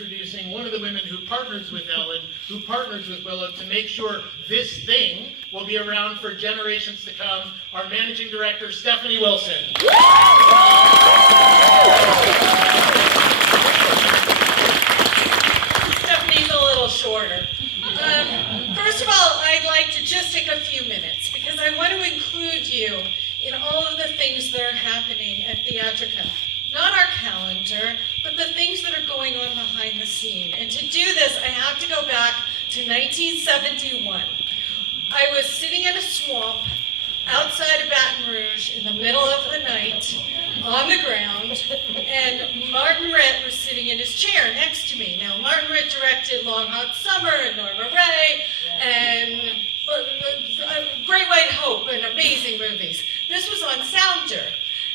introducing one of the women who partners with Ellen, who partners with Willow to make sure this thing will be around for generations to come, our managing director, Stephanie Wilson. Stephanie's a little shorter. First of all, I'd like to just take a few minutes because I want to include you in all of the things that are happening at Theatricum. Not our calendar, but the things that are going on behind the scene. And to do this, I have to go back to 1971. I was sitting in a swamp outside of Baton Rouge in the middle of the night on the ground, and Martin Ritt was sitting in his chair next to me. Now, Martin Ritt directed Long Hot Summer and Norma Rae and Great White Hope and amazing movies. This was on Sounder,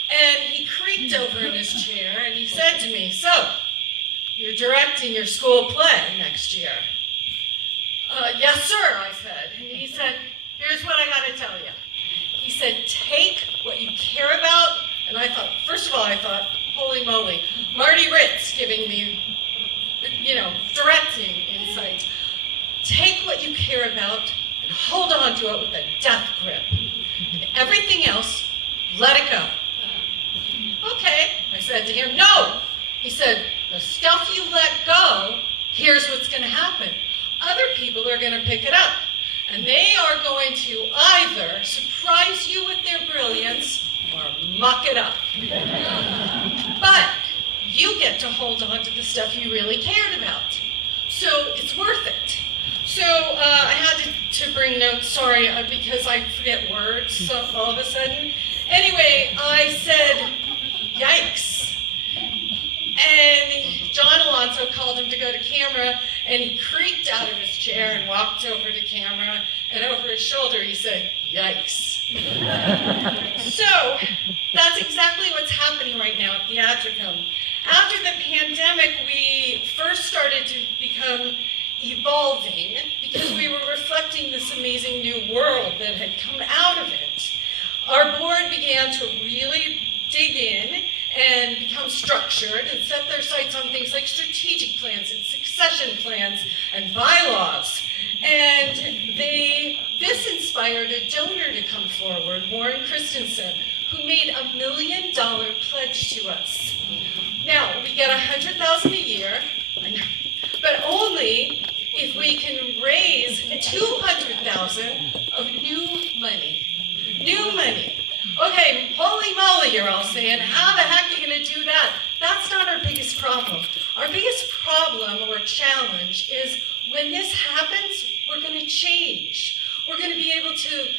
and he creaked over in his chair and he said to me, "So, you're directing your school play next year?" "Yes, sir," I said. And he said, "Here's what I got to tell you." He said, "Take what you care about." And I thought, first of all, holy moly, Marty Ritt's giving me, directing insight. "Take what you care about and hold on to it with a death grip. And everything else, let it go." "Okay," I said to him. "No," he said, "the stuff you let go, here's what's going to happen. Other people are going to pick it up. And they are going to either surprise you with their brilliance or muck it up. But you get to hold on to the stuff you really cared about. So it's worth it." So I had to bring notes, sorry, because I forget words so all of a sudden. Anyway, I said, "Yikes." And John Alonso called him to go to camera, and he creaked out of his chair and walked over to camera, and over his shoulder he said, "Yikes." So that's exactly what's happening right now at Theatricum. After the pandemic, we first started to become evolving because we were reflecting this amazing new world that had come out of it. Our board began to really dig in and become structured and set their sights on things like strategic plans and succession plans and bylaws. And this inspired a donor to come forward, Warren Christensen, who made $1 million pledge to us. Now, we get $100,000 a year, but only if we can raise $200,000 of new money. New money. Okay, holy moly, you're all saying, how the heck are you going to do that? That's not our biggest problem. Our biggest problem or challenge is when this happens, we're going to change. We're going to be able to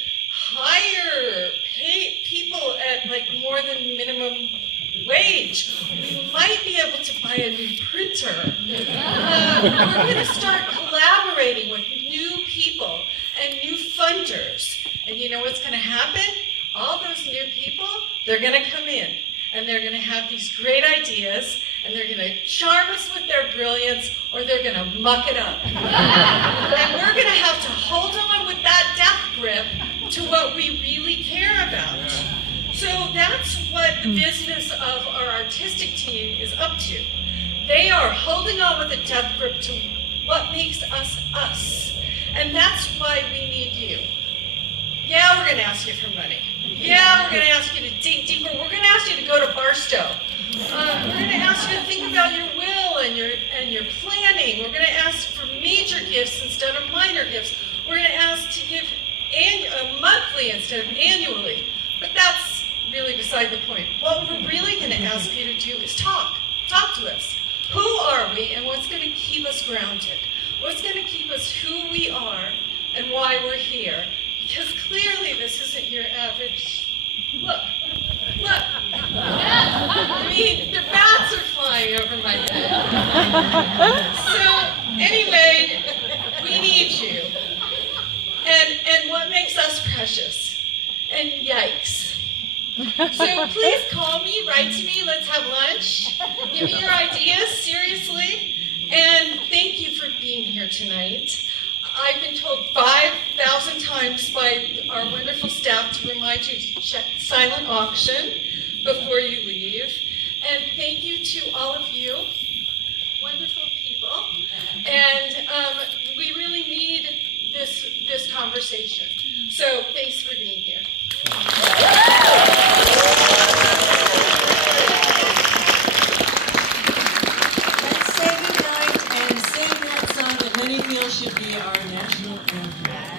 pay people at like more than minimum wage. We might be able to buy a new printer. We're going to start collaborating with new people and new funders. And you know what's going to happen? All those new people, they're going to come in, and they're going to have these great ideas, and they're going to charm us with their brilliance, or they're going to muck it up. And we're going to have to hold on with that death grip to what we really care about. So that's what the business of our artistic team is up to. They are holding on with a death grip to what makes us us. And that's why we need you. Yeah, we're going to ask you for money. Yeah, we're going to ask you to dig deeper. We're going to ask you to go to Barstow. We're going to ask you to think about your will and your planning. We're going to ask for major gifts instead of minor gifts. We're going to ask to give monthly instead of annually. But that's really beside the point. What we're really going to ask you to do is talk. Talk to us. Who are we and what's going to keep us grounded? What's going to keep us who we are and why we're here? Because clearly this isn't your average, look. I mean, the bats are flying over my head. So anyway, we need you. And what makes us precious? And yikes. So please call me, write to me, let's have lunch. Give me your ideas, seriously. And thank you for being here tonight. I've been told 5,000 times by our wonderful staff to remind you to check silent auction before you leave. And thank you to all of you, wonderful people. And we really need this conversation. So thanks for being here. Let's say goodnight and sing that song that many feel should be our national anthem.